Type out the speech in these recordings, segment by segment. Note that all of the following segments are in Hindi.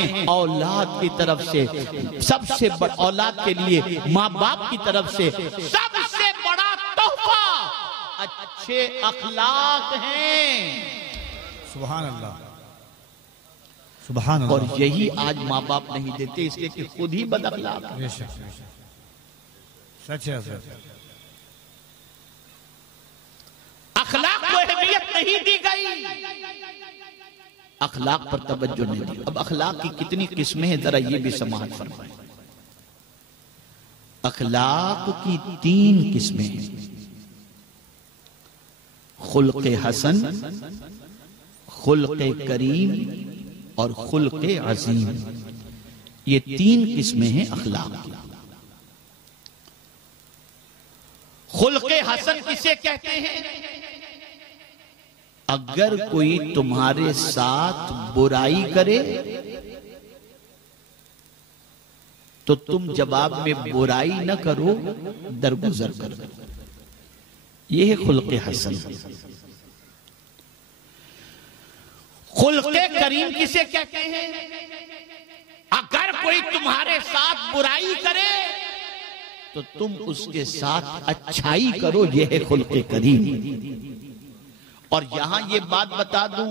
हैं औलाद की तरफ से सबसे बड़ा, औलाद के लिए माँ बाप की तरफ से सबसे बड़ा तोहफा अच्छे अखलाक हैं। सुभान अल्लाह, सुभान अल्लाह। और यही आज माँ बाप नहीं देते, इसलिए कि खुद ही बदअखलाक हैं। सच है सर। अखलाक को अहमियत नहीं दी गई, अखलाक पर तवज्जो नहीं दी। अब अखलाक की कितनी किस्में हैं जरा ये भी समाअत फरमाएं। अखलाक की 3 किस्में हैं, खुल्क़े हसन, खुल्क़े करीम और खुल्क़े अजीम। ये 3 किस्में हैं अखलाक की। खुल्क़े हसन किसे कहते हैं? अगर कोई तुम्हारे साथ बुराई करे तो तुम जवाब में बुराई न करो, दरगुजर करो। यह है खुल्क़े हसन। खुल्क़े करीम किसे कहते हैं? अगर कोई तुम्हारे साथ बुराई करे तो तुम उसके साथ अच्छाई करो, यह है खुल्क़े करीम। और यहां ये बात बता दूं,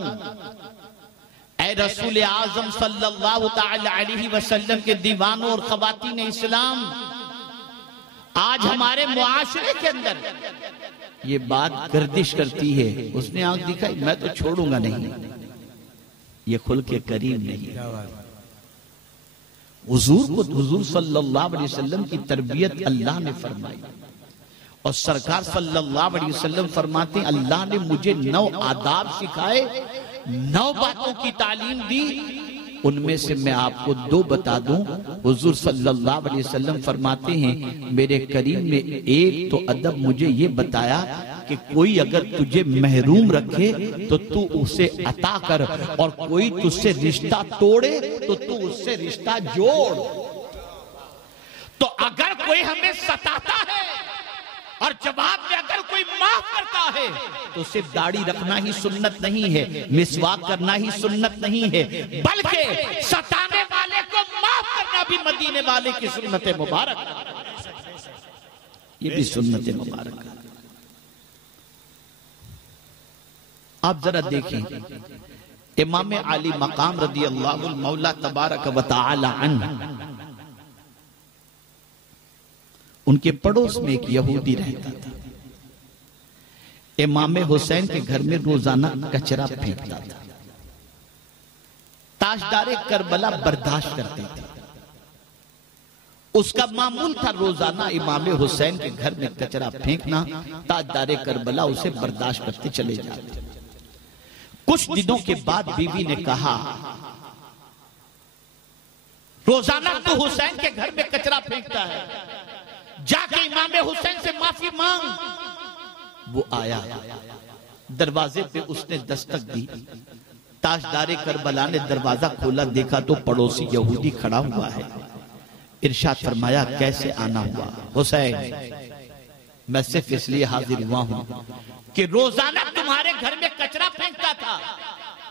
ऐ रसूल आजम सल्लल्लाहु तआला अलैहि वसल्लम के दीवानों और खवातीन इस्लाम, आज हमारे मुआशरे के अंदर ये बात गर्दिश करती है। उसने आंख दिखाई, मैं तो छोड़ूंगा नहीं। ये खुल्क़े करीम नहीं। हुजूर सल्लल्लाहु अलैहि वसल्लम की तरबियत अल्लाह ने फरमाई और सरकार सल्लल्लाहु अलैहि वसल्लम फरमाते हैं, अल्लाह ने मुझे 9 आदाब सिखाए, 9 बातों की तालीम दी, उनमें से मैं आपको 2 बता दूं। हुजूर सल्लल्लाहु अलैहि वसल्लम फरमाते हैं, मेरे करीम ने एक तो अदब मुझे ये बताया कि कोई अगर तुझे महरूम रखे तो तू उसे अता कर, और कोई तुझसे रिश्ता तोड़े तो तू उससे रिश्ता जोड़। तो अगर कोई हमें सताता है और जवाब में अगर कोई माफ करता है तो सिर्फ दाढ़ी रखना ही सुन्नत नहीं है, मिसवाक करना ही सुन्नत नहीं है, बल्कि सताने वाले को माफ करना भी मदीने वाले की सुन्नत मुबारक, ये भी सुन्नत मुबारक। आप जरा देखें, इमाम अली मकाम रदी अल्लाह मौला तबारक व तआला अन्हु, उनके पड़ोस में एक यहूदी रहता था। इमाम हुसैन के घर में रोजाना कचरा फेंकता था। ताजदारे करबला बर्दाश्त करते थे। उसका मामूल था रोजाना इमाम हुसैन के घर में कचरा फेंकना। ताजदारे करबला उसे बर्दाश्त करते चले जाते। कुछ दिनों के बाद बीवी ने कहा, रोजाना तू हुसैन के घर में कचरा फेंकता है, जाके इमाम हुसैन से माफी मांग। वो आया, दरवाजे पे उसने दस्तक दी। ताजदारे करबला ने दरवाजा खोला, देखा तो पड़ोसी यहूदी खड़ा हुआ है। इरशाद फरमाया, कैसे आना हुआ? हुसैन, मैं सिर्फ इसलिए हाजिर हुआ हूं कि रोजाना तुम्हारे घर में कचरा फेंकता था,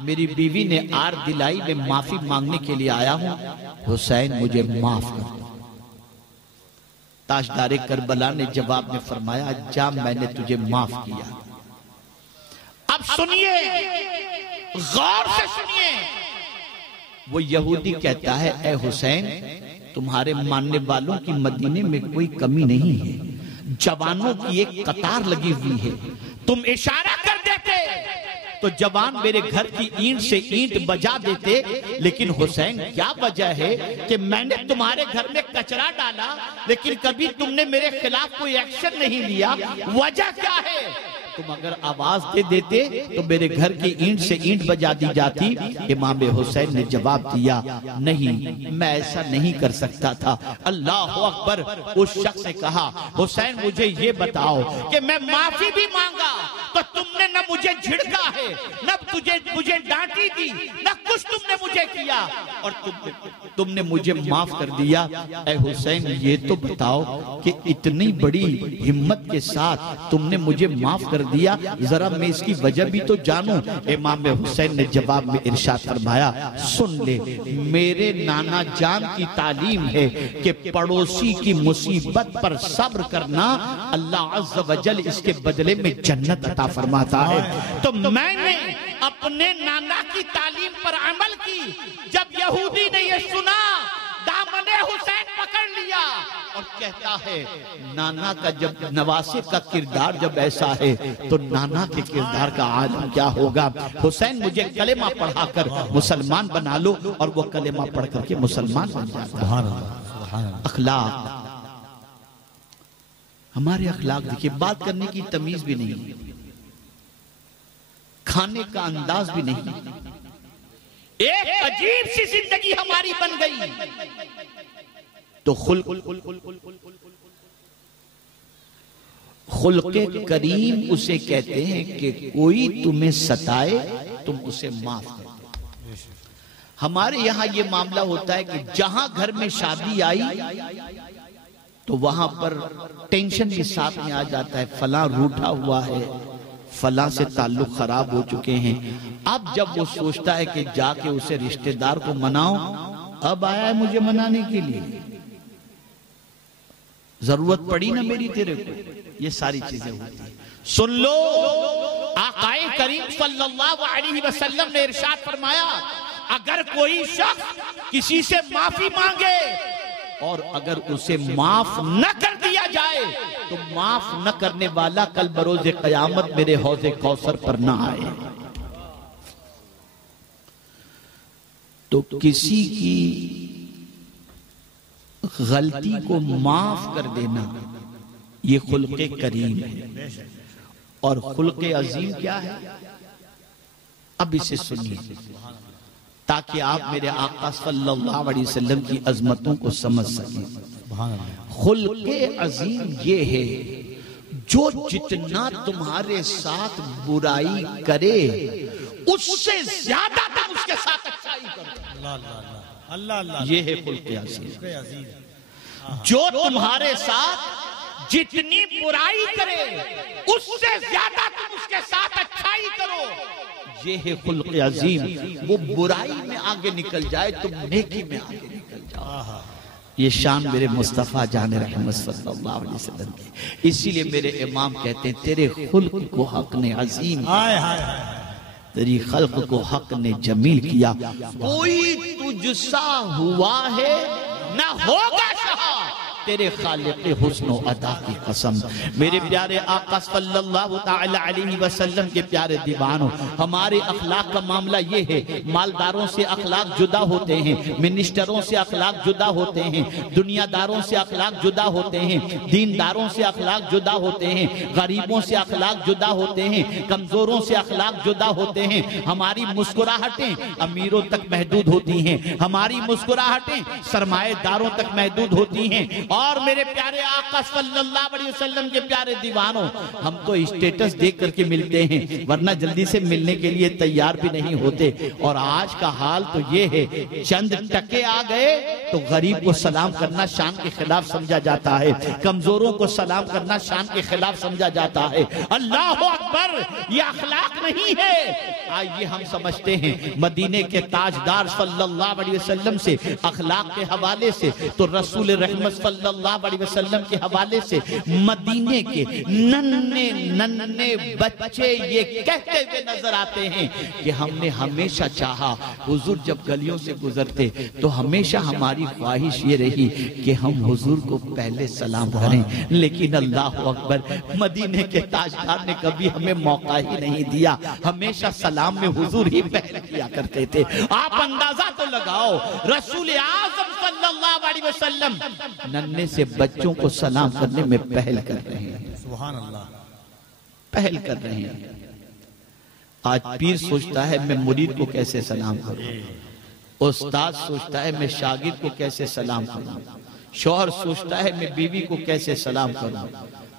मेरी बीवी ने आर दिलाई, में माफी मांगने के लिए आया हूं। हुसैन, मुझे माफ कर दो। ताजदारे करबला ने जवाब में फरमाया, जा, मैंने तुझे माफ किया। अब सुनिए, गौर से सुनिए। वो यहूदी कहता है, ए हुसैन, तुम्हारे मानने वालों की मदीने में कोई कमी नहीं है, जवानों की एक कतार लगी हुई है। तुम इशारा कर देते तो जवान मेरे घर की ईंट से ईंट बजा देते, लेकिन हुसैन क्या वजह है कि मैंने तुम्हारे घर में कचरा डाला लेकिन कभी तुमने मेरे खिलाफ कोई एक्शन नहीं लिया, वजह क्या है? तुम अगर आवाज दे देते तो मेरे घर की ईंट से ईंट बजा दी जाती। इमाम हुसैन ने जवाब दिया, नहीं, मैं ऐसा नहीं कर सकता था। अल्लाह अकबर। उस शख्स ने कहा, हुसैन, मुझे ये बताओ कि मैं माफी भी मांगा तो तुमने न मुझे झिड़का है, न मुझे डांटी थी, न कुछ तुमने मुझे किया, और तुमने मुझे माफ कर दिया। ऐ हुसैन, ये तो बताओ कि इतनी बड़ी हिम्मत के साथ तुमने मुझे माफ कर दिया, जरा मैं इसकी वजह भी तो जानूं। इमाम हुसैन ने जवाब में इरशाद फरमाया, सुन ले, मेरे नाना जान की तालीम है कि पड़ोसी की मुसीबत पर सब्र करना अल्लाह अज़्ज़ व जल इसके बदले में जन्नत अता फरमाता है। तो मैंने अपने नाना की तालीम पर अमल की। जब यहूदी ने यह सुना, दामने हुसैन पकड़ लिया और कहता है, नाना का जब नवासे का किरदार जब ऐसा है तो नाना के किरदार का आलम क्या होगा। हुसैन मुझे कलेमा पढ़ाकर मुसलमान बना लो, और वो कलेमा पढ़ करके मुसलमान बन जाता है। अखलाक, हमारे अखलाक देखिए, बात करने की तमीज भी नहीं, खाने का अंदाज भी नहीं, एक अजीब सी जिंदगी हमारी बन गई। तो खुल्के करीम उसे कहते हैं कि कोई तुम्हें सताए तुम उसे माफ कर। हमारे यहां यह मामला होता है कि जहां घर में शादी आई तो वहां पर टेंशन भी साथ में आ जाता है, फला रूठा हुआ है, फला से ताल्लुक खराब हो चुके हैं। अब जब वो सोचता है कि जाके उसे रिश्तेदार को मनाओ, अब आया है मुझे मनाने के लिए, जरूरत पड़ी ना मेरी तेरे को, ये सारी चीजें होती हैं। सुन लो, आकाए करीम सल्लल्लाहु अलैहि वसल्लम ने इरशाद फरमाया, अगर कोई शख्स किसी से माफी मांगे और अगर उसे माफ न कर दिया जाए तो माफ न करने वाला कल बरोज़े क़यामत मेरे हौज़े कौसर पर ना आए। तो किसी की गलती को माफ कर देना ये खुल्के करीम है। और खुल्के अजीम क्या है, अब इसे सुनिए ताकि आप मेरे आका सल्लल्लाहु अलैहि वसल्लम की अजमतों को समझ सकें। खुल्के अजीम ये है, जो जितना तुम्हारे साथ बुराई करे उससे ज्यादा तुम उसके साथ अच्छाई करो। अल्लाह अल्लाह, ये है खुल्के अजीम। जो तुम्हारे साथ जितनी बुराई करे उससे ज्यादा तुम उसके साथ अच्छाई करो, ये है खुल्के अजीम। वो बुराई में आगे निकल जाए तुम नेकी में आगे निकल जाओ। ये शान मेरे मुस्तफा जाने रहमत सल्लल्लाहु अलैहि वसल्लम की। इसीलिए मेरे इमाम कहते हैं, तेरे खुल्क को हक ने अजीम, तेरी खल्क को हक ने जमील किया। कोई तुझसा हुआ है ना होगा शाह, तेरे खालिक़े हुस्न व अदा की कसम। मेरे प्यारे आका सल्लल्लाहु तआला अलैहि वसल्लम के प्यारे दीवानों, हमारे अखलाक का मामला ये है, मालदारों से अखलाक जुदा होते हैं, मिनिस्टरों से अखलाक जुदा होते हैं, दुनियादारों से अखलाक जुदा होते हैं, दीनदारों से अखलाक जुदा होते हैं, गरीबों से अखलाक जुदा होते हैं, कमजोरों से अखलाक जुदा होते हैं। हमारी मुस्कुराहटें अमीरों तक महदूद होती हैं, हमारी मुस्कुराहटें सरमाएदारों तक महदूद होती हैं। और मेरे प्यारे आका सल्लल्लाहु अलैहि वसल्लम के प्यारे दीवानों, हम तो स्टेटस देख करके मिलते हैं, वरना जल्दी से मिलने के लिए तैयार भी नहीं होते। और आज का हाल तो ये है, चंद टके आ गए तो गरीब को सलाम करना शान के खिलाफ समझा जाता है, कमजोरों को सलाम करना शान के खिलाफ समझा जाता है। अल्लाह अकबर, ये अखलाक नहीं है। आइए हम समझते हैं मदीने के ताजदार सल्लल्लाहु अलैहि वसल्लम से अखलाक के हवाले से, तो रसूल रहमत सल्लल्लाहु अलैहि वसल्लम के हवाले से मदीने के नन्हे नन्हे बच्चे ये कहते हुए नजर आते हैं कि हमने हमेशा चाहा, हुजूर जब गलियों से गुजरते तो हमेशा हमारी ख्वाहिश ये रही कि हम हुजूर को पहले सलाम करें, लेकिन अल्लाह अकबर, मदीने के ताजदार ने कभी हमें मौका ही नहीं दिया। हमेशा सलाम में हुजूर ही पहले किया करते थे। आप अंदाजा तो लगाओ, रसूल आज़म सल्लल्लाहु अलैहि वसल्लम नन्हे से बच्चों को सलाम करने में पहल कर रहे हैं। सुभान अल्लाह, पहल कर रहे हैं। आज पीर सोचता है मैं मुरीद को कैसे सलाम करूं, उस्ताद सोचता है मैं शागिर्द को कैसे सलाम करूं, शौहर सोचता है मैं बीवी को कैसे सलाम करूं,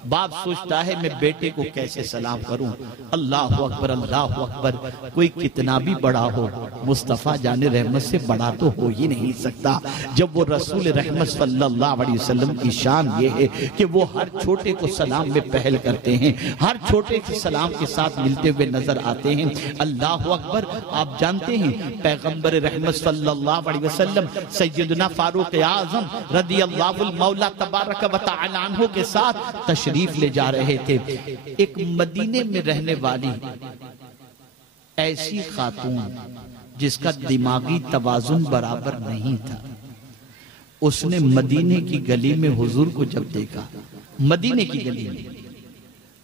बाप सोचता है मैं बेटे को कैसे सलाम करूं। अल्लाह अकबर, अल्लाह अकबर। कोई कितना भी बड़ा हो, मुस्तफ़ा जाने रहमत से बड़ा तो हो ही नहीं सकता। जब वो रसूल रहमत सल्लल्लाहु अलैहि वसल्लम की शान ये है कि वो हर छोटे को सलाम में पहल करते हैं, हर छोटे के सलाम के साथ मिलते हुए नजर आते हैं। अल्लाह अकबर। आप जानते हैं पैगंबर रहमत सल्लल्लाहु अलैहि वसल्लम सैयदना फारूक आजम रदियल्लाहु मौला तबारक व तआला अन्हु के साथ तशरीफ ले जा रहे थे। एक मदीने में रहने वाली ऐसी खातून जिसका दिमागी तवाजुन बराबर नहीं था, उसने मदीने की गली में हुजूर को जब देखा, मदीने की गली में,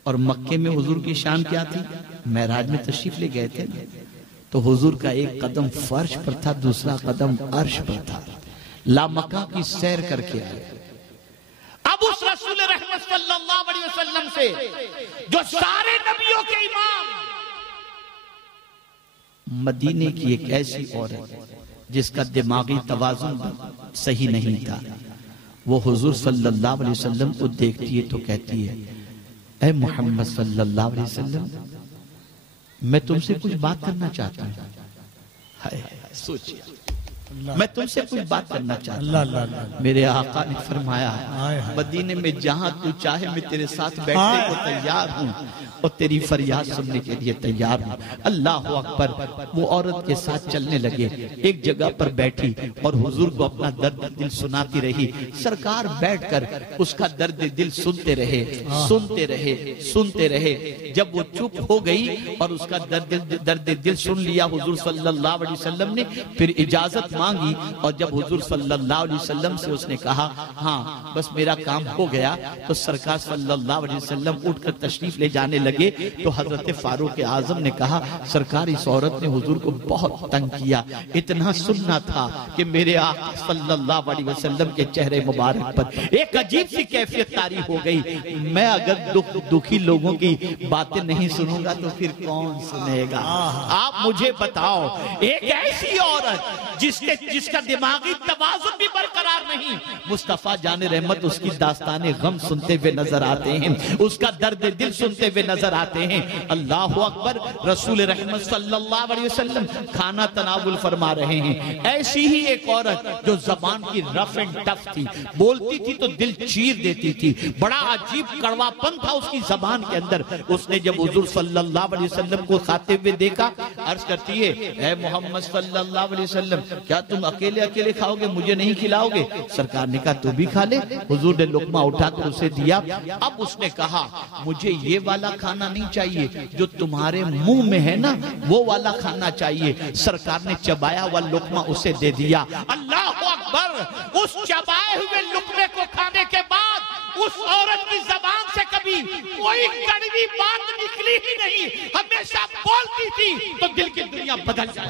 और मक्के में हुजूर की शान क्या थी, महराज में तशरीफ ले गए थे, तो हुजूर का एक कदम फर्श पर था, दूसरा कदम अर्श पर था। लामका की सैर करके आए। अब उस रसूल रहमत सल्लल्लाहु अलैहि वसल्लम से जो सारे नबियों के इमाम, मदीने की एक ऐसी औरत जिसका दिमागी तवाजुन सही नहीं था, वो हुजूर सल्लल्लाहु अलैहि वसल्लम को देखती है तो कहती है, ऐ मोहम्मद सल्लल्लाहु अलैहि वसल्लम, मैं तुमसे कुछ बात करना चाहता हूँ। हाय सोचिए, मैं तुमसे कुछ बात करना चाहता हूँ। मेरे आका ने फरमाया, मदीने में जहां तू चाहे मैं तेरे साथ बैठने को तैयार हूँ और तेरी फरियाद सुनने के लिए तैयार हूँ। अल्लाह अकबर। वो औरत के साथ चलने लगे, एक जगह पर बैठी और हुजूर को अपना दर्द दिल सुनाती रही। सरकार बैठकर उसका दर्द दिल सुनते रहे, सुनते रहे, सुनते रहे। जब वो चुप हो गई और उसका दर्द दिल सुन लिया हुजूर सल्लल्लाहु अलैहि वसल्लम ने, फिर इजाजत मांगी। और जब हुजूर सल्लल्लाहु अलैहि वसल्लम से उसने कहा, हाँ बस मेरा काम हो गया, तो सरकार सल्लल्लाहु अलैहि वसल्लम उठकर तशरीफ ले जाने लगे। तो हजरत फारूक आजम ने कहा, सरकार इस औरत ने हुजूर को बहुत तंग किया, इतना सुनना था कि मेरे आका सल्लल्लाहु अलैहि वसल्लम के चेहरे मुबारक पर एक अजीब सी कैफियत तारी हो गई। मैं अगर दुखी लोगों की बातें नहीं सुनूंगा तो फिर कौन सुनेगा। आप मुझे बताओ, एक ऐसी औरत जिसका दिमागी तवाज़ुन भी बरकरार नहीं, मुस्तफा जाने रहमत उसकी दास्ताने गम सुनते हुए नजर आते हैं, उसका दर्द दिल सुनते हुए नजर आते हैं। अल्लाह अकबर। रसूल रहमत सल्लल्लाहु अलैहि वसल्लम खाना तनावुल फरमा रहे हैं। ऐसी ही एक औरत जो जबान की रफ एंड टफ थी, बोलती थी तो दिल चीर देती थी, बड़ा अजीब कड़वापन था उसकी जबान के अंदर। उसने जब हुजूर सल्लल्लाहु अलैहि वसल्लम को खाते हुए देखा, अर्ज करती है, ऐ मोहम्मद सल्लल्लाहु अलैहि वसल्लम, क्या तुम अकेले अकेले खाओगे, मुझे नहीं खिलाओगे? सरकार ने कहा तू भी खा ले। हुजूर ने लुकमा उठाकर उसे दिया। अब उसने कहा, मुझे ये वाला खाना नहीं चाहिए जो तुम्हारे मुंह में है ना, वो वाला खाना चाहिए। सरकार ने चबाया हुआ लुकमा उसे दे दिया। अल्लाह अकबर। उस चबाए हुए लुकमे को खाने के बाद उस औरत की जबान से कभी कोई कड़वी बात निकली ही नहीं, हमेशा बोलती थी तो दिल की दुनिया बदल जाए।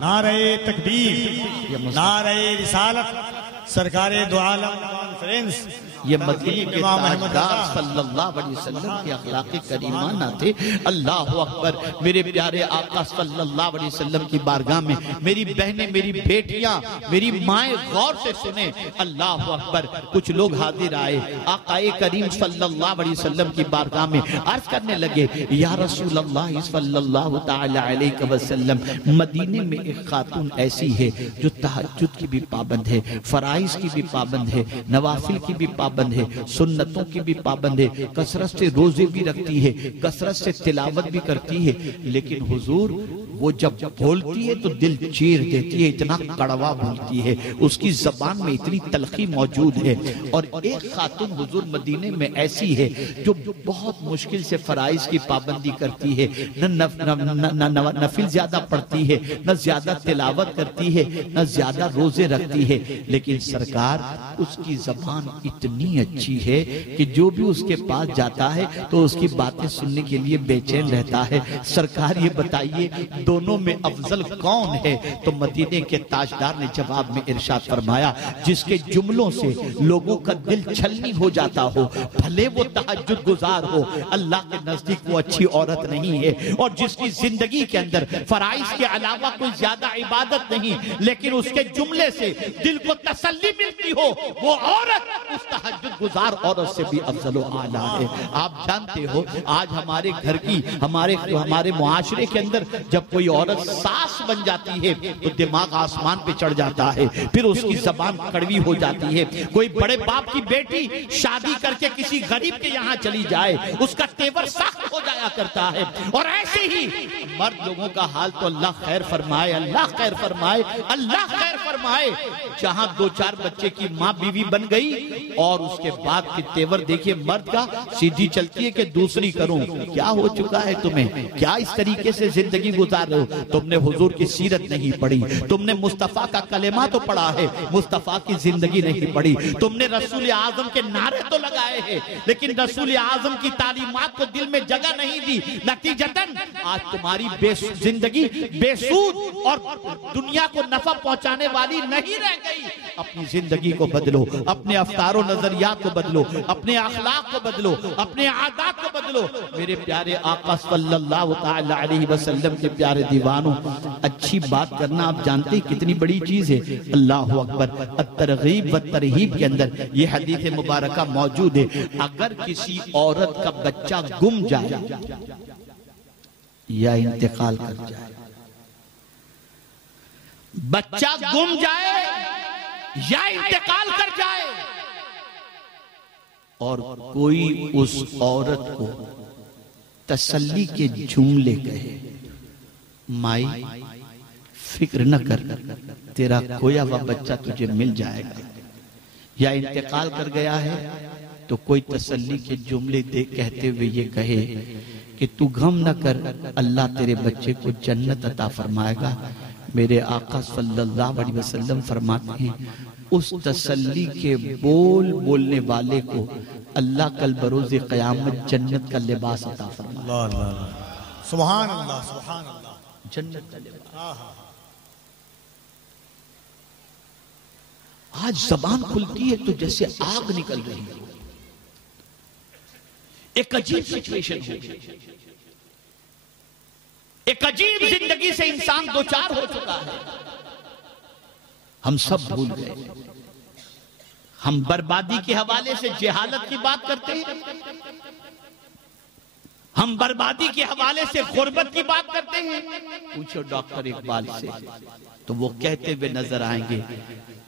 नारे तकबीर, नारे रिसालत, सरकारे दो आलम कॉन्फ्रेंस। ये मदीने के ताजदार सल्लल्लाहु अलैहि वसल्लम के अखलाक़ करीमाना थे। अल्लाह अकबर। मेरे प्यारे आका सल्लल्लाहु अलैहि वसल्लम की बारगाह में मेरी बहनें, मेरी बेटियां, मेरी माएं गौर से सुने। अल्लाह अकबर। कुछ लोग हाजिर आए, आकाए करीम सल्लल्लाहु अलैहि वसल्लम की बारगाह में अर्ज करने लगे, या रसूल अल्लाह सल्लल्लाहु तआला अलैहि वसल्लम, मदीने में एक खातून ऐसी है जो तहज्जुद की भी पाबंद है, फराइज की भी पाबंद है, नवाफिल की भी पाबंद है, सुन्नतों की भी पाबंद है, कसरत से रोजे भी रखती है, कसरत से तिलावत भी करती है, लेकिन हुजूर वो जब बोलती है तो दिल चीर देती है, इतना कड़वा बोलती है, उसकी जबान में इतनी तलखी मौजूद है। और एक खातून हुजूर मदीने में ऐसी है जो बहुत मुश्किल से फराइज की पाबंदी करती है, न नफिल ज्यादा पढ़ती है, न ज्यादा तिलावत करती है, न ज्यादा रोजे रखती है, लेकिन सरकार उसकी जबान इतनी अच्छी है कि जो भी उसके पास जाता है तो उसकी बातें सुनने के लिए बेचैन रहता है। सरकार ये बताइए, दोनों में अफजल कौन है? तो मदीने के ताजदार ने जवाब में इरशाद फरमाया, जिसके जुमलों से लोगों का दिल छलनी हो जाता हो, भले वो तहज्जुद गुजार हो, अल्लाह के नजदीक वो अच्छी औरत नहीं है। और जिसकी जिंदगी के अंदर फराइज के अलावा कोई ज्यादा इबादत नहीं, लेकिन उसके जुमले से दिल को तसल्ली मिलती हो, वो औरत उस तहज्जुद गुजार औरत से भी अफजल व आला है। आप जानते हो आज हमारे घर की हमारे मुआशरे के अंदर जब कोई औरत सास बन जाती है तो दिमाग आसमान पे चढ़ जाता है, फिर उसकी जबान कड़वी हो जाती है। कोई बड़े बाप की बेटी शादी करके किसी गरीब के यहाँ चली जाए, उसका तेवर सख्त हो जाया करता है। और ऐसे ही मर्द लोगों का हाल तो अल्लाह खैर फरमाए, अल्लाह खैर फरमाए, अल्लाह खैर फरमाए। जहां 2-4 बच्चे की माँ बीवी बन गई और उसके बाद के तेवर देखिए मर्द का, सीधी चलती है कि दूसरी करूं। क्या हो चुका है तुम्हें? क्या इस तरीके से जिंदगी गुजार रहे हो? तुमने हुजूर की सीरत नहीं पढ़ी, तुमने मुस्तफा का कलेमा तो पढ़ा है, मुस्तफा की जिंदगी नहीं पढ़ी। तुमने रसूल आजम के नारे तो लगाए हैं, लेकिन रसूल आजम की तालीमात को दिल में जगह नहीं दी। नतीजतन आज तुम्हारी जिंदगी बेसूद और दुनिया को नफा पहुंचाने वाली नहीं रह गई। अपनी जिंदगी को बदलो, अपने अफ्तारो नजरियात को बदलो, अपने अखलाक को बदलो, अपने आदात को बदलो। मेरे प्यारे आका सल्लल्लाहु तआला अलैहि वसल्लम के प्यारे दीवानों, अच्छी बात करना आप जानते हैं कितनी बड़ी चीज है। अल्लाह अकबर। अत-तरगीब व तरहीब के अंदर ये हदीस मुबारका मौजूद है। अगर किसी औरत का बच्चा गुम जाए या इंतकाल कर जाए, बच्चा गुम जाए या इंतकाल कर जाए और कोई उस औरत को तसल्ली के जुमले कहे, माई फिक्र न कर, तेरा खोया हुआ बच्चा तुझे मिल जाएगा, या इंतकाल कर गया है तो कोई तसल्ली के जुमले दे कहते हुए ये कहे कि तू गम न कर, अल्लाह तेरे बच्चे को जन्नत अता फरमाएगा। मेरे आका सल्लल्लाहु अलैहि वसल्लम फरमाते हैं, उस तसल्ली के बोल बोलने वाले को अल्लाह कल बरोज़े क़यामत जन्नत का लिबास अता फरमाएगा। सुभान अल्लाह, सुभान अल्लाह, जन्नत का लिबास। आज जबान खुलती है तो जैसे आग निकल रही है। एक अजीब सिचुएशन है, एक अजीब जिंदगी से इंसान दो चार हो चुका है। हम सब भूल गए। हम बर्बादी के हवाले से जहालत की बात करते हैं, हम बर्बादी के हवाले से गुर्बत की बात करते हैं। पूछो डॉक्टर इकबाल से तो वो कहते हुए नजर आएंगे,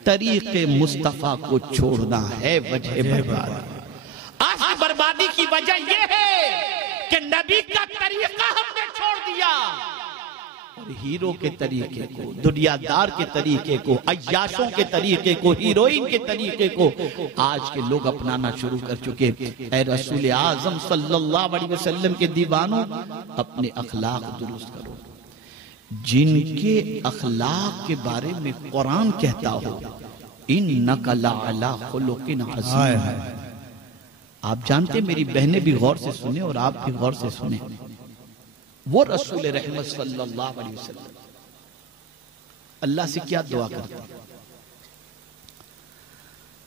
तरीके मुस्तफा को छोड़ना है वजह बर्बादी। आज की बर्बादी की वजह यह है कि नबी का तरीका हमने छोड़ दिया और हीरो के तरीके को, दुनियादार के तरीके को, अय्याशों के तरीके को, हीरोइन के तरीके को आज के लोग अपनाना शुरू कर चुके। ऐ रसूल आजम सल्लल्लाहु अलैहि वसल्लम के दीवानों, अपने अखलाक दुरुस्त करो। जिनके अखलाक के बारे में कुरान कहता हो, इन्नका लअला खुलुकिन अज़ीम। आप जानते, मेरी बहनें भी गौर से सुने और आप भी गौर से सुने। वो रसूल रहमत सल्लल्लाहु अलैहि वसल्लम अल्लाह से क्या दुआ करते हैं?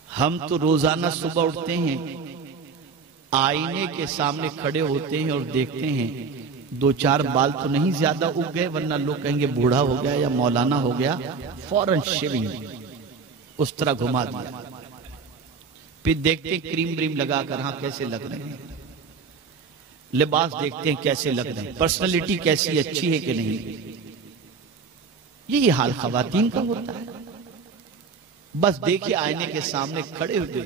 हम तो रोजाना सुबह उठते हैं, आईने के सामने खड़े होते हैं और देखते हैं 2-4 बाल तो नहीं ज्यादा उग गए, वरना लोग कहेंगे बूढ़ा हो गया या मौलाना हो गया, फौरन शेविंग उस तरह घुमा दिया। फिर देखते हैं क्रीम व्रीम लगाकर, हाँ कैसे लग रहे हैं, लिबास देखते हैं कैसे लग रहे हैं, पर्सनालिटी कैसी अच्छी है कि नहीं। यही हाल खवातीन का होता है। बस देखिए आईने के सामने खड़े हुए,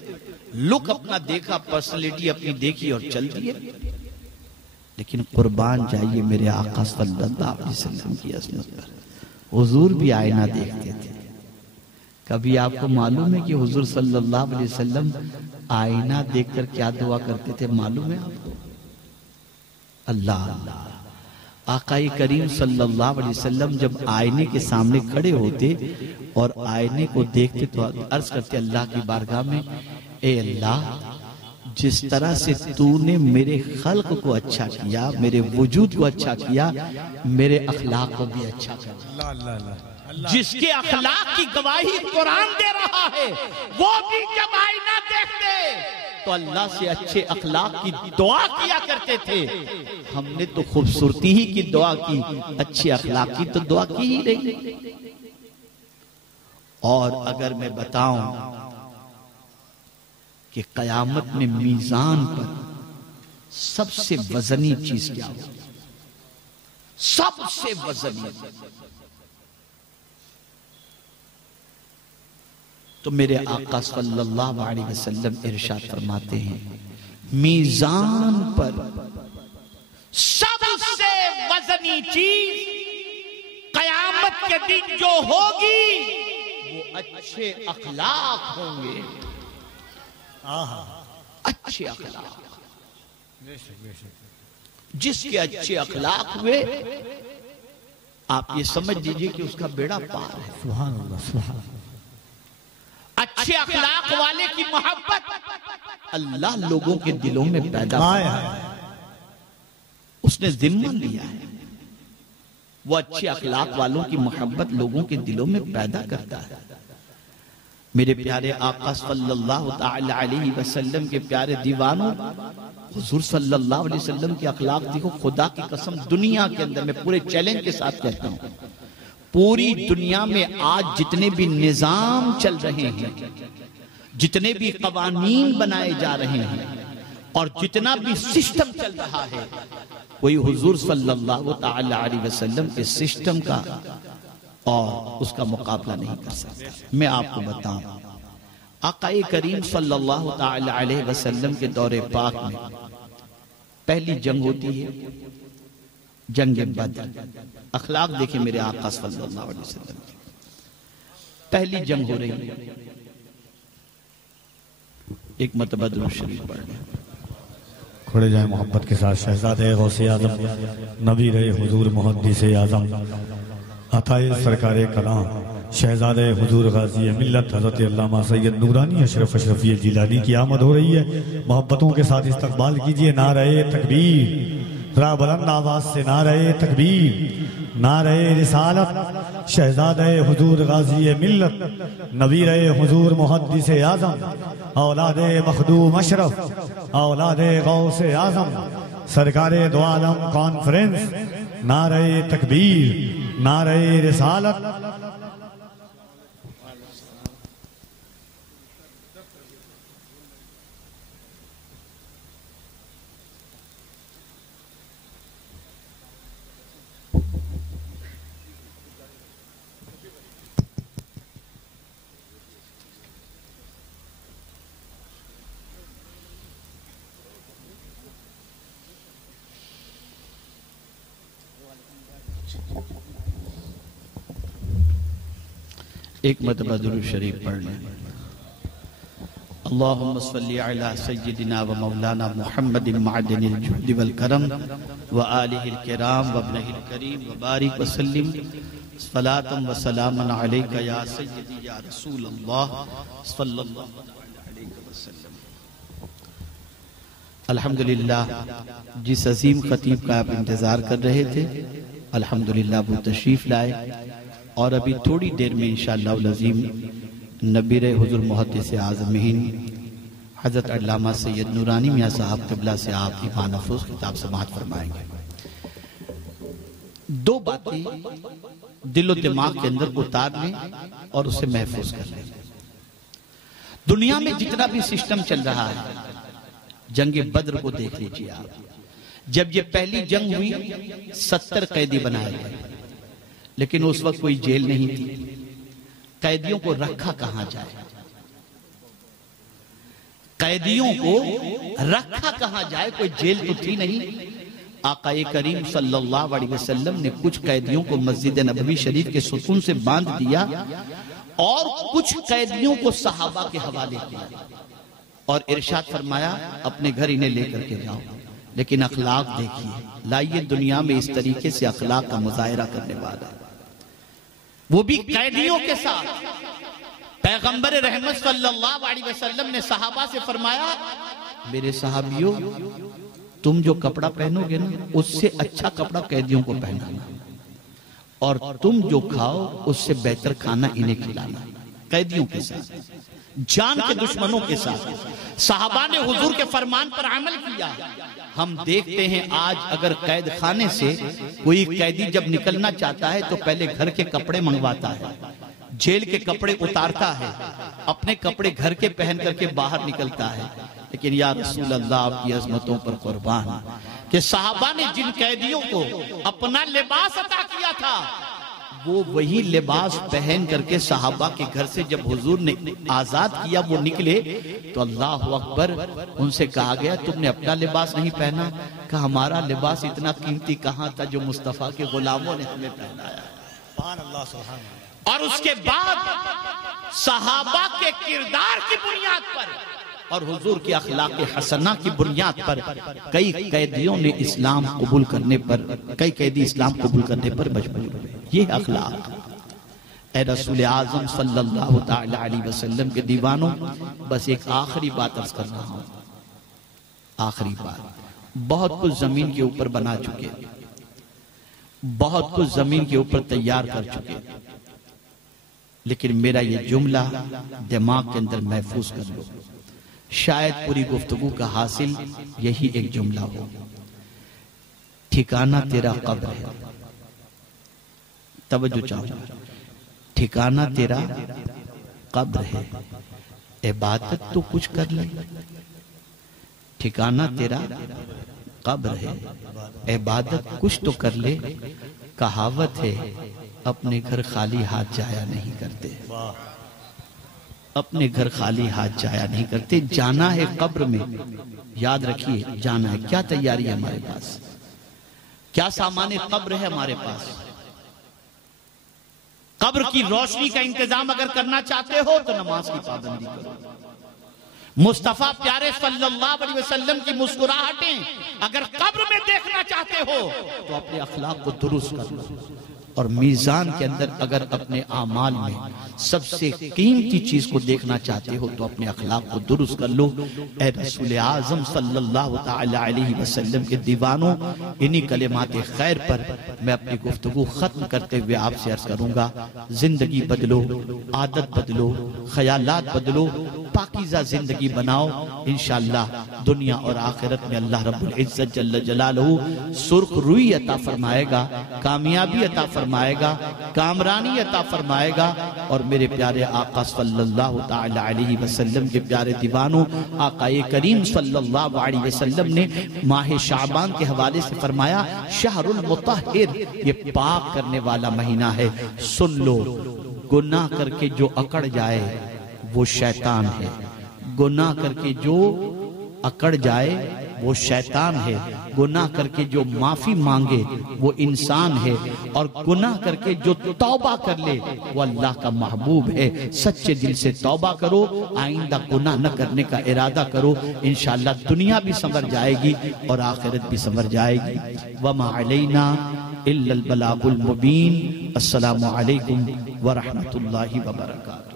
लुक अपना देखा, पर्सनालिटी अपनी देखी और चल दिए। लेकिन कुर्बान जाइए मेरे आका सल्लल्लाहु अलैहि वसल्लम की अज़मत पर, हुजूर भी आईना देखते थे। कभी आपको मालूम है कि हुजूर सल्लल्लाहु अलैहि वसल्लम आईना देखकर क्या दुआ करते थे? मालूम है आपको? अल्लाह अल्लाह। आकाई करीम सल्लल्लाहु अलैहि वसल्लम जब आईने के सामने खड़े होते और आईने को देखते तो अर्ज करते अल्लाह की बारगाह में, ए अल्लाह, जिस तरह से तूने मेरे खल्क को अच्छा किया, मेरे वजूद को अच्छा किया, मेरे अखलाक को भी अच्छा कर। जिसके अखलाक की गवाही कुरान दे रहा है, वो भी जब आईना देखते तो अल्लाह से अच्छे अखलाक की दुआ किया करते थे। हमने तो खूबसूरती ही की दुआ की, अच्छे अखलाक की तो दुआ की ही नहीं। और अगर मैं बताऊं कि कयामत में मीजान पर सबसे वजनी चीज क्या हो, सबसे वजनी, तो मेरे आका सल्लल्लाहु अलैहि वसल्लम इरशाद फरमाते हैं, मीजान पर सबसे वजनी चीज कयामत के दिन जो होगी वो अच्छे अखलाक होंगे। अच्छे अखलाक, जिसके अच्छे अखलाक हुए आप ये समझ लीजिए कि उसका बेड़ा पार है। सुभान अल्लाह, सुभान अल्लाह। अच्छे अखलाक वाले की मोहब्बत अल्लाह लोगों के दिलों में पैदा उसने जिम्मा लिया है। वो अच्छे अखलाक वालों की मोहब्बत लोगों के दिलों में पैदा करता है। मेरे प्यारे आका सल्लल्लाहु ताला अलैहि वसल्लम के प्यारे दीवानों, हुजूर सल्लल्लाहु अलैहि वसल्लम के अखलाक देखो। खुदा की कसम, दुनिया के अंदर मैं पूरे चैलेंज के साथ कहता हूं, पूरी दुनिया में आज जितने भी निजाम चल रहे हैं, जितने भी कवानीन बनाए जा रहे हैं और जितना भी सिस्टम चल रहा है, कोई हुजूर सल्लल्लाहु ताला अलैहि वसल्लम के सिस्टम का और उसका मुकाबला नहीं कर सकता। मैं आपको बताऊं, आकाए करीम सल्लल्लाहु ताला अलैहि वसल्लम के दौरे पाक में पहली जंग होती है, जंग बदर। अखलाक देखिए मेरे आका सल्लल्लाहु अलैहि वसल्लम की, पहली जंग हो रही है। एक मरतबा दुरूद शरीफ पढ़ लें, खड़े जाए मोहब्बत के साथ। शहजादे गौसे आजम, नबी रहे हुजूर मुहद्दिस आजम, अताए सरकारे कलाम, शहजादे हुजूर गाजी मिल्लत हज़रत अल्लामा सैयद नूरानी अशरफ अशरफी जिलानी की आमद हो रही है। मोहब्बतों के साथ इस्तकबाल कीजिए। नारे तकबीर, जरा बुलंद आवाज से नारे तकबीर, नारे रिसालत। शहजादे हुजूर गाजी मिल्लत, नबी रहे हुजूर मुहद्दिस आजम, औलादे मखदूम अशरफ, औलादे गौसे आजम, सरकारे दो आलम कॉन्फ्रेंस। नारे तकबीर, नारे रिसालत। एक मरतबा दुरूद शरीफ पढ़ लें। अल्लाहुम्मा सल्ली अला सय्यिदिना व मौलाना मुहम्मदिन मअदनिल जुहद वल करम व आलिहिल किराम व इब्निहिल करीम व बारिक व सल्लिम सलातन व सलामन अलैका या सय्यदी या रसूल अल्लाह सल्लल्लाहु अलैहि वसल्लम। अल्हम्दुलिल्लाह, जिस अजीम खतीब का आप इंतजार कर रहे थे, अल्हम्दुलिल्लाह वो तशरीफ लाए और अभी थोड़ी देर में इंशाअल्लाह अज़ीम नबीर हुजूर मुहद्दिस आज़मीन हज़रत अल्लामा सैयद नूरानी मियां साहब क़िबला से आप ईमान अफरोज़ किताब समाअत फरमाएंगे। दो बातें दिलो दिमाग के अंदर उतार लें और उसे महफूज कर लें। दुनिया में जितना भी सिस्टम चल रहा है, जंग बद्र को देख लीजिए आप। जब ये पहली जंग हुई 70 कैदी बनाए गए, लेकिन उस वक्त कोई जेल नहीं थी। कैदियों को रखा कहां जाए, कैदियों को रखा कहां जाए, कोई जेल तो थी नहीं। आकाए करीम सल्लल्लाहु अलैहि वसल्लम ने कुछ कैदियों को मस्जिद नबवी शरीफ के सुकून से बांध दिया और कुछ कैदियों को सहाबा के हवाले किया और इरशाद फरमाया अपने घर इन्हें लेकर के जाओ। लेकिन अखलाक देखिए, लाइए दुनिया में इस तरीके से अखलाक का मुजाहिरा करने वाला, वो भी कैदियों के साथ। पैगंबर रहमत सल्लल्लाहु अलैहि वसल्लम ने सहाबा से फरमाया मेरे साहबियों, तुम जो कपड़ा पहनोगे ना उससे अच्छा कपड़ा कैदियों को पहनाना, और तुम जो खाओ उससे बेहतर खाना इन्हें खिलाना। कैदियों के साथ, जान के दुश्मनों के साथ साहबा ने हुजूर के फरमान पर अमल किया। हम देखते हैं आज अगर कैद खाने से कोई कैदी जब निकलना चाहता है तो पहले घर के कपड़े मंगवाता है, जेल के कपड़े उतारता है, अपने कपड़े घर के पहन करके बाहर निकलता है। लेकिन या रसूल अल्लाह, आपकी अजमतों पर कुर्बान कि साहबा ने जिन कैदियों को अपना लिबास अता किया था वो वही लिबास पहन करके साहबा के घर से जब हुजूर ने आजाद किया वो निकले तो अल्लाह अकबर, उनसे कहा गया तुमने अपना लिबास नहीं पहना? कहा हमारा लिबास इतना कीमती कहाँ था जो मुस्तफा के गुलामों ने हमें पहनाया। और उसके बाद सहाबा के किरदार की बुनियाद पर और हुजूर की अखलाक हसना की बुनियाद पर कई कैदियों ने इस्लाम कबूल करने पर, कई कैदी इस्लाम कबूल करने पर मजबूर हुए। ये अखलाक ए रसूल आज़म सल्लल्लाहु तआला अलैहि वसल्लम के दीवानों, बस एक आखिरी बात अर्ज कर रहा हूं, आखिरी बात। बहुत कुछ जमीन के ऊपर बना चुके, बहुत कुछ जमीन के ऊपर तैयार कर चुके, लेकिन मेरा ये जुमला दिमाग के अंदर महफूज कर लो, शायद पूरी गुफ्तगू का हासिल यही एक जुमला हो। ठिकाना तेरा कब्र है। तवज्जो चाहो, ठिकाना तेरा कब्र है, इबादत तो कुछ कर ले। ठिकाना तेरा कब्र है, इबादत कुछ तो कर ले। कहावत है अपने घर खाली हाथ जाया नहीं करते, अपने घर खाली हाथ जाया नहीं करते। जाना है कब्र में, याद रखिए जाना है। क्या तैयारी है हमारे पास, क्या सामान कब्र है हमारे पास? कब्र की रोशनी का इंतजाम अगर करना चाहते हो तो नमाज की पाबंदी करो। मुस्तफा प्यारे सल्लल्लाहु अलैहि वसल्लम की मुस्कुराहटें अगर कब्र में देखना चाहते हो तो अपने अखलाक को दुरुस्त कर लो। और मीजान के अंदर अगर अपने आमाल में सबसे कीमती चीज को देखना चाहते हो तो अपने अखलाक को दुरुस्त कर लो। ए रसूल आज़म सल्लल्लाहु तआला अलैहि वसल्लम के दीवानों, इन्हीं कलिमात खैर पर मैं अपनी गुफ्तगू खत्म करते हुए आपसे अर्ज करूंगा, जिंदगी बदलो, आदत बदलो, ख्यालात बदलो, पाकीज़ा जिंदगी बनाओ। इंशाअल्लाह दुनिया और आखिरत में अल्लाह रब्बुल इज्जत जल्ल जलालहू सुर्ख रुई अता फरमाएगा, कामयाबी अता फरमाएगा, कामरानी अता फरमाएगा। और मेरे प्यारे आका सल्लल्लाहु तआला अलैहि वसल्लम के प्यारे दीवानों, आकाए करीम सल्लल्लाहु अलैहि वसल्लम ने माह शाबान के हवाले से फरमाया, शहरुल मुतahhir, ये पाक करने वाला महीना है। सुन लो, गुनाह करके जो अकड़ जाए वो शैतान है, गुनाह करके जो अकड़ जाए वो शैतान है, गुनाह करके जो माफी मांगे वो इंसान है, और गुनाह करके जो तौबा कर ले वो अल्लाह का महबूब है। सच्चे दिल से तौबा करो, आइंदा गुनाह न करने का इरादा करो। इंशाअल्लाह दुनिया भी संवर जाएगी और आखिरत भी संवर जाएगी। वमा अलैना इल्लल बलागुल मुबीन। अस्सलामु अलैकुम व रहमतुल्लाहि व बरकातहू।